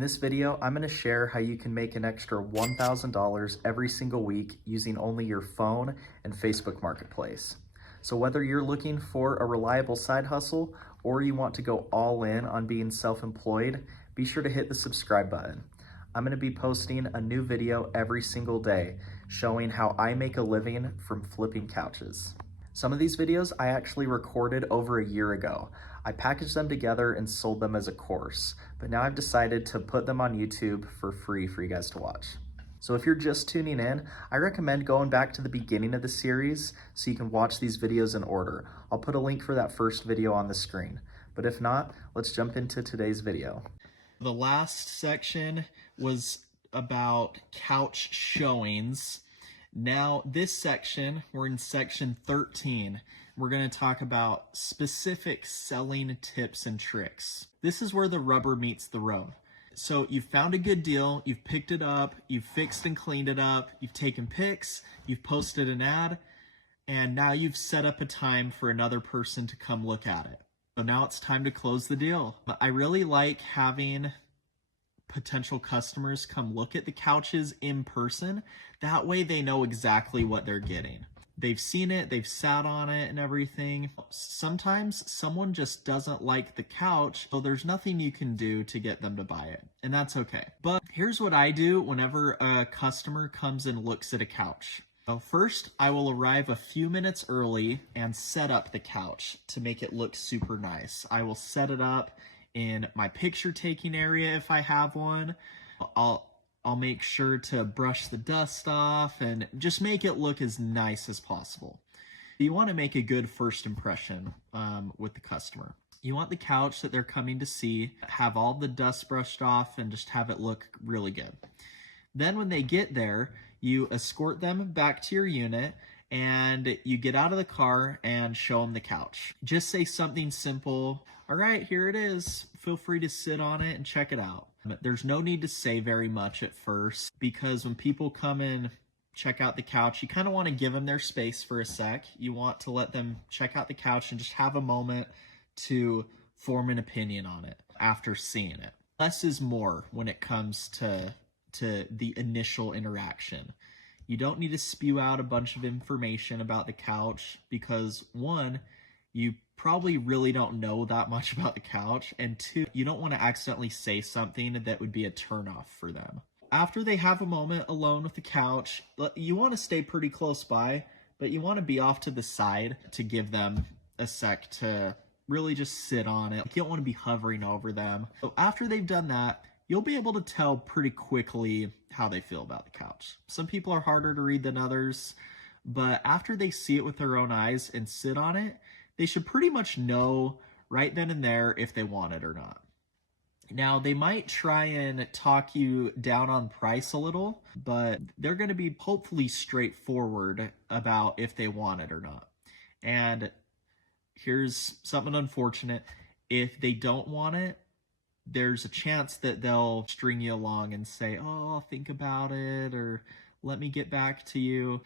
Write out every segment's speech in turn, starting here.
this video, I'm going to share how you can make an extra $1,000 every single week using only your phone and Facebook Marketplace. So whether you're looking for a reliable side hustle or you want to go all in on being self-employed, be sure to hit the subscribe button. I'm going to be posting a new video every single day showing how I make a living from flipping couches. Some of these videos I actually recorded over a year ago. I packaged them together and sold them as a course, but now I've decided to put them on YouTube for free for you guys to watch. So if you're just tuning in, I recommend going back to the beginning of the series so you can watch these videos in order. I'll put a link for that first video on the screen. But if not, let's jump into today's video. The last section was about couch showings. Now this section, we're in section 13. We're going to talk about specific selling tips and tricks. This is where the rubber meets the road. So you've found a good deal, you've picked it up, you've fixed and cleaned it up, you've taken pics, you've posted an ad, and now you've set up a time for another person to come look at it. So now it's time to close the deal. But I really like having potential customers come look at the couches in person. That way they know exactly what they're getting. They've seen it, they've sat on it and everything. Sometimes someone just doesn't like the couch, so there's nothing you can do to get them to buy it, and that's okay. But here's what I do whenever a customer comes and looks at a couch. So first, I will arrive a few minutes early and set up the couch to make it look super nice. I will set it up in my picture taking area if I have one. I'll make sure to brush the dust off and just make it look as nice as possible. You want to make a good first impression with the customer. You want the couch that they're coming to see, have all the dust brushed off and just have it look really good. Then when they get there, you escort them back to your unit and you get out of the car and show them the couch. Just say something simple. All right, here it is. Feel free to sit on it and check it out. There's no need to say very much at first because when people come in, check out the couch, you kind of want to give them their space for a sec. You want to let them check out the couch and just have a moment to form an opinion on it after seeing it. Less is more when it comes to the initial interaction. You don't need to spew out a bunch of information about the couch because one, you probably really don't know that much about the couch, and two, you don't want to accidentally say something that would be a turnoff for them. After they have a moment alone with the couch, you want to stay pretty close by, but you want to be off to the side to give them a sec to really just sit on it. You don't want to be hovering over them. So after they've done that, you'll be able to tell pretty quickly how they feel about the couch. Some people are harder to read than others, but after they see it with their own eyes and sit on it, they should pretty much know right then and there if they want it or not. Now, they might try and talk you down on price a little, but they're going to be hopefully straightforward about if they want it or not. And here's something unfortunate. If they don't want it, there's a chance that they'll string you along and say, oh, I'll think about it, or let me get back to you.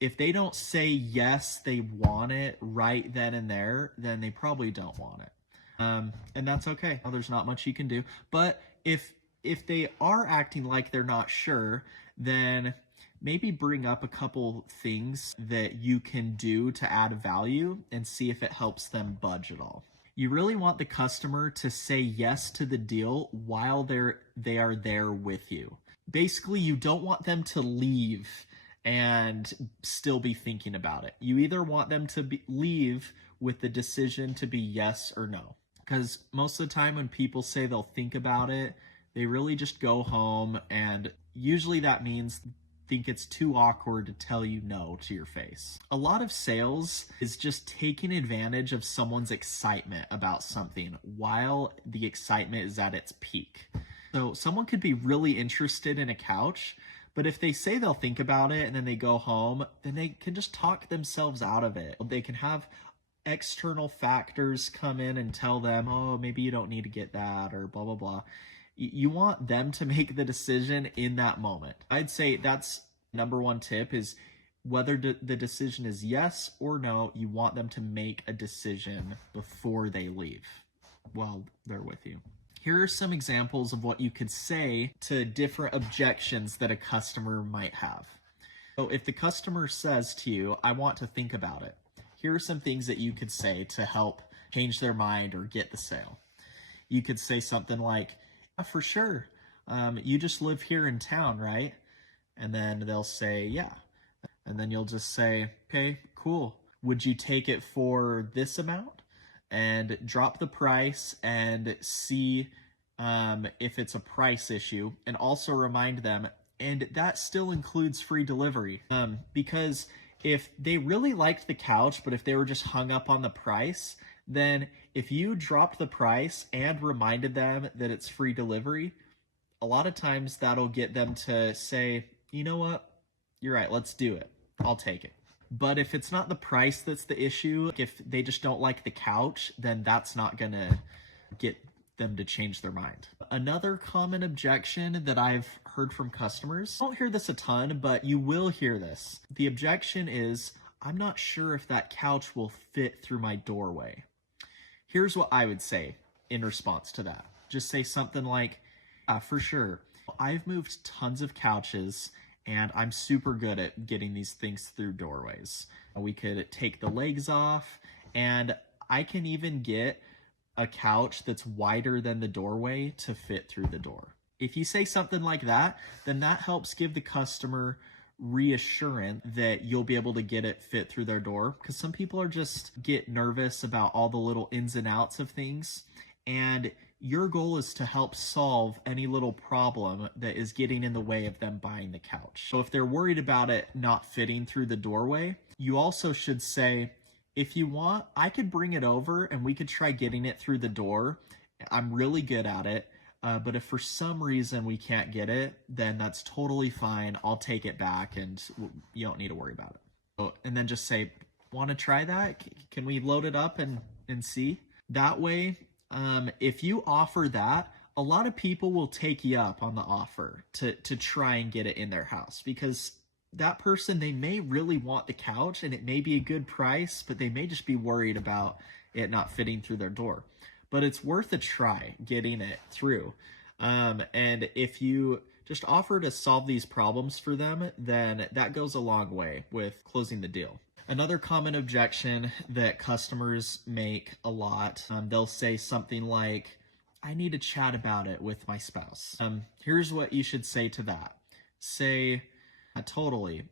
If they don't say yes, they want it right then and there, then they probably don't want it. And that's okay. There's not much you can do. But if they are acting like they're not sure, then maybe bring up a couple things that you can do to add value and see if it helps them budge at all. You really want the customer to say yes to the deal while they are there with you. Basically, you don't want them to leave and still be thinking about it. You either want them to leave with the decision to be yes or no. Because most of the time when people say they'll think about it, they really just go home, and usually that means think it's too awkward to tell you no to your face. A lot of sales is just taking advantage of someone's excitement about something while the excitement is at its peak. So someone could be really interested in a couch, but if they say they'll think about it and then they go home, then they can just talk themselves out of it. They can have external factors come in and tell them, oh, maybe you don't need to get that, or blah, blah, blah. You want them to make the decision in that moment. I'd say that's number one tip is whether the decision is yes or no, you want them to make a decision before they leave while they're with you. Here are some examples of what you could say to different objections that a customer might have. So if the customer says to you, I want to think about it, here are some things that you could say to help change their mind or get the sale. You could say something like, for sure, you just live here in town, right? And then they'll say, yeah. And then you'll just say, okay, cool. Would you take it for this amount? And drop the price and see if it's a price issue, and also remind them, and that still includes free delivery. Because if they really liked the couch, but if they were just hung up on the price, then if you dropped the price and reminded them that it's free delivery, a lot of times that'll get them to say, you know what, you're right, let's do it. I'll take it. But if it's not the price that's the issue, if they just don't like the couch, then that's not gonna get them to change their mind. Another common objection that I've heard from customers, I don't hear this a ton, but you will hear this. The objection is, I'm not sure if that couch will fit through my doorway. Here's what I would say in response to that. Just say something like, for sure, I've moved tons of couches and I'm super good at getting these things through doorways. We could take the legs off, and I can even get a couch that's wider than the doorway to fit through the door. If you say something like that, then that helps give the customer reassurance that you'll be able to get it fit through their door, because some people are just get nervous about all the little ins and outs of things, and your goal is to help solve any little problem that is getting in the way of them buying the couch. So if they're worried about it not fitting through the doorway, you also should say, if you want, I could bring it over and we could try getting it through the door. I'm really good at it. But if for some reason we can't get it, then that's totally fine. I'll take it back and you don't need to worry about it. And then just say, want to try that? Can we load it up and see? That way, if you offer that, a lot of people will take you up on the offer to try and get it in their house, because that person, they may really want the couch and it may be a good price, but they may just be worried about it not fitting through their door. But it's worth a try getting it through. And if you just offer to solve these problems for them, then that goes a long way with closing the deal. Another common objection that customers make a lot, they'll say something like, I need to chat about it with my spouse. Here's what you should say to that. Say, totally.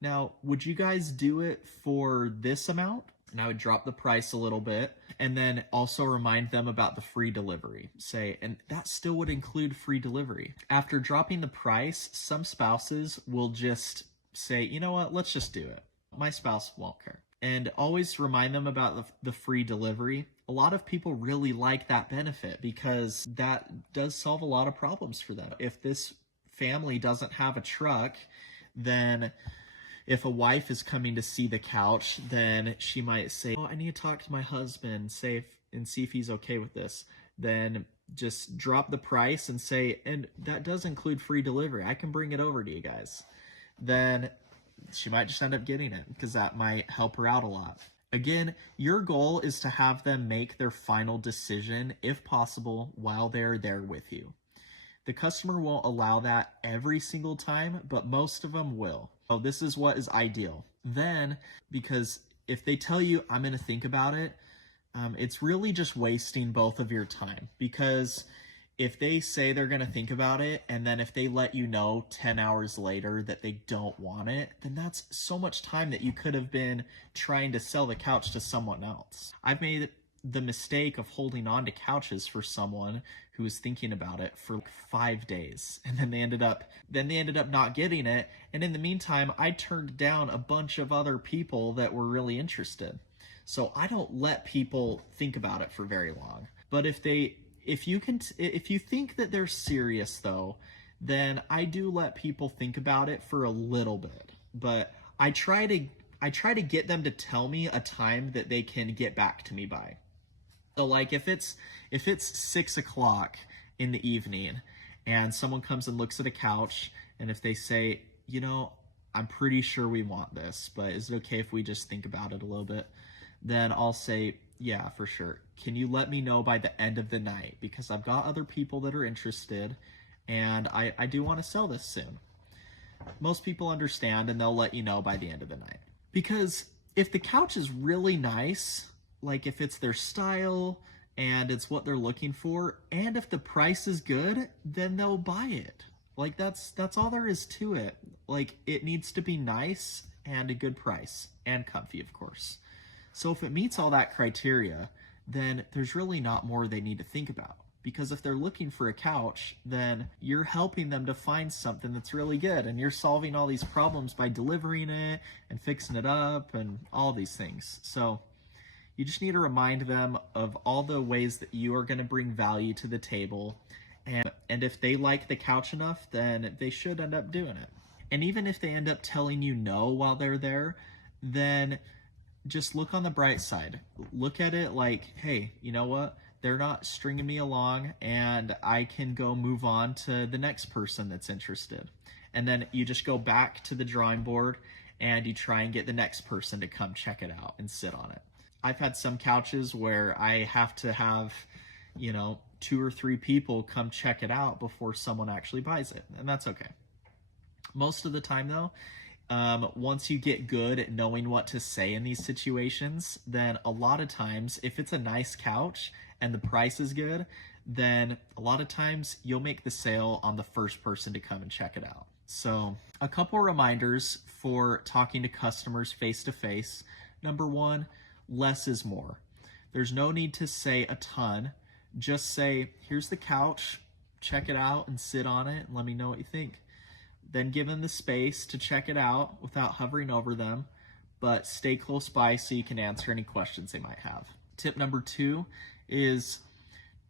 Now, would you guys do it for this amount? And I would drop the price a little bit, and then also remind them about the free delivery. Say, and that still would include free delivery. After dropping the price, some spouses will just say, you know what, let's just do it. My spouse won't care. And always remind them about the free delivery. A lot of people really like that benefit because that does solve a lot of problems for them. If this family doesn't have a truck, then if a wife is coming to see the couch, then she might say, I need to talk to my husband, and see if he's okay with this. Then just drop the price and say, and that does include free delivery. I can bring it over to you guys. Then she might just end up getting it because that might help her out a lot. Again, your goal is to have them make their final decision, if possible, while they're there with you. The customer won't allow that every single time, but most of them will. So this is what is ideal. Then, because if they tell you, I'm going to think about it, it's really just wasting both of your time. Because if they say they're going to think about it, and then if they let you know 10 hours later that they don't want it, then that's so much time that you could have been trying to sell the couch to someone else. I've made the mistake of holding on to couches for someone who was thinking about it for 5 days, and then they ended up not getting it, and in the meantime I turned down a bunch of other people that were really interested. So I don't let people think about it for very long. But if you think that they're serious though, then I do let people think about it for a little bit. But I try to get them to tell me a time that they can get back to me by. So like if it's 6 o'clock in the evening and someone comes and looks at a couch, and if they say, I'm pretty sure we want this, but is it okay if we just think about it a little bit? Then I'll say, Yeah, for sure. Can you let me know by the end of the night? Because I've got other people that are interested and I do want to sell this soon. Most people understand and they'll let you know by the end of the night. Because if the couch is really nice, like if it's their style and it's what they're looking for, and if the price is good, then they'll buy it. Like that's all there is to it. Like it needs to be nice and a good price and comfy, of course. So if it meets all that criteria, then there's really not more they need to think about. Because if they're looking for a couch, then you're helping them to find something that's really good, and you're solving all these problems by delivering it and fixing it up and all these things. So you just need to remind them of all the ways that you are going to bring value to the table. And if they like the couch enough, then they should end up doing it. And even if they end up telling you no while they're there, then just look on the bright side. Look at it like, hey, you know what? They're not stringing me along and I can go move on to the next person that's interested. And then you just go back to the drawing board and you try and get the next person to come check it out and sit on it. I've had some couches where I have to have, 2 or 3 people come check it out before someone actually buys it. And that's okay. Most of the time though, once you get good at knowing what to say in these situations, then a lot of times, if it's a nice couch and the price is good, then a lot of times you'll make the sale on the first person to come and check it out. So a couple reminders for talking to customers face to face. Number 1, less is more. There's no need to say a ton. Just say, here's the couch, check it out and sit on it and let me know what you think. Then give them the space to check it out without hovering over them, but stay close by so you can answer any questions they might have. Tip number 2 is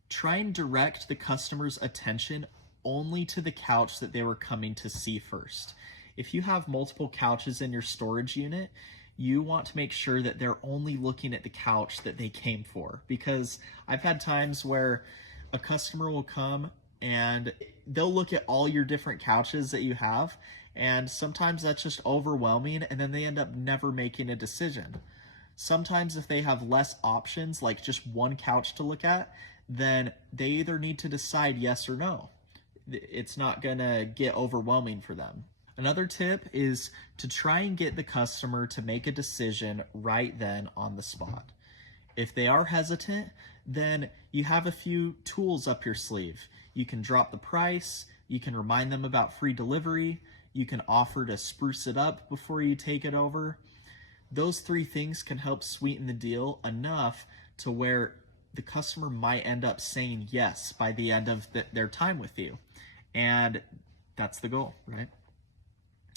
try and direct the customer's attention only to the couch that they were coming to see first. If you have multiple couches in your storage unit, you want to make sure that they're only looking at the couch that they came for. Because I've had times where a customer will come and they'll look at all your different couches that you have, and sometimes that's just overwhelming and then they end up never making a decision. Sometimes if they have less options, like just one couch to look at, then they either need to decide yes or no. It's not gonna get overwhelming for them. Another tip is to try and get the customer to make a decision right then on the spot. If they are hesitant, then you have a few tools up your sleeve. You can drop the price, you can remind them about free delivery, you can offer to spruce it up before you take it over. Those 3 things can help sweeten the deal enough to where the customer might end up saying yes by the end of their time with you. And that's the goal, right?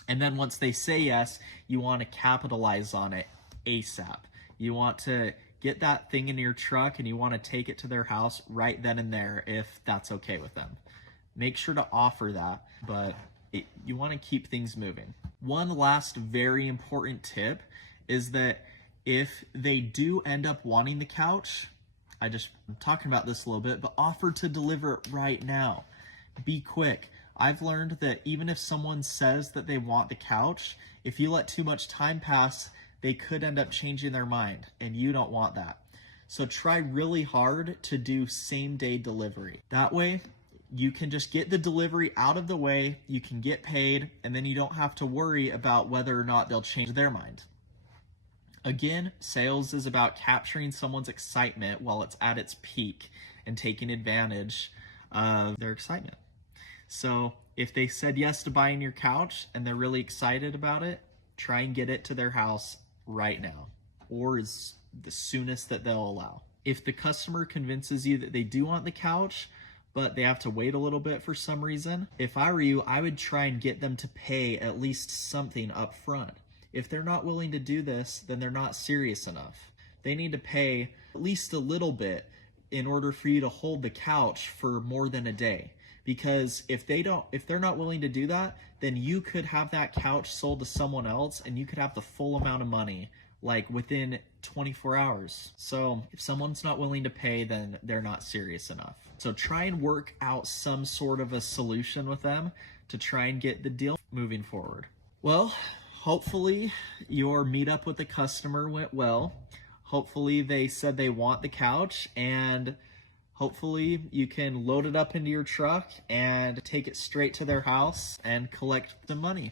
And then once they say yes, you want to capitalize on it ASAP. You want to get that thing in your truck and you want to take it to their house right then and there if that's okay with them. Make sure to offer that, but you want to keep things moving. One last very important tip is that if they do end up wanting the couch, I'm talking about this a little bit, but offer to deliver it right now. Be quick. I've learned that even if someone says that they want the couch, if you let too much time pass, they could end up changing their mind, and you don't want that. So try really hard to do same-day delivery. That way, you can just get the delivery out of the way, you can get paid, and then you don't have to worry about whether or not they'll change their mind. Again, sales is about capturing someone's excitement while it's at its peak and taking advantage of their excitement. So if they said yes to buying your couch and they're really excited about it, try and get it to their house right now, or as the soonest that they'll allow. If the customer convinces you that they do want the couch, but they have to wait a little bit for some reason, if I were you, I would try and get them to pay at least something up front. If they're not willing to do this, then they're not serious enough. They need to pay at least a little bit in order for you to hold the couch for more than a day. Because if they're not willing to do that, then you could have that couch sold to someone else and you could have the full amount of money like within 24 hours. So if someone's not willing to pay, then they're not serious enough. So try and work out some sort of a solution with them to try and get the deal moving forward. Well, hopefully your meetup with the customer went well. Hopefully they said they want the couch, and hopefully you can load it up into your truck and take it straight to their house and collect the money.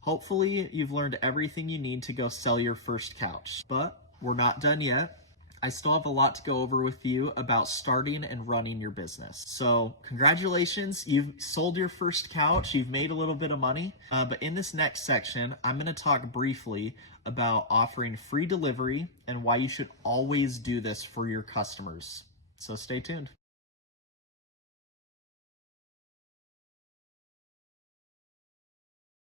Hopefully you've learned everything you need to go sell your first couch, but we're not done yet. I still have a lot to go over with you about starting and running your business. So congratulations, you've sold your first couch, you've made a little bit of money, but in this next section, I'm gonna talk briefly about offering free delivery and why you should always do this for your customers. So stay tuned.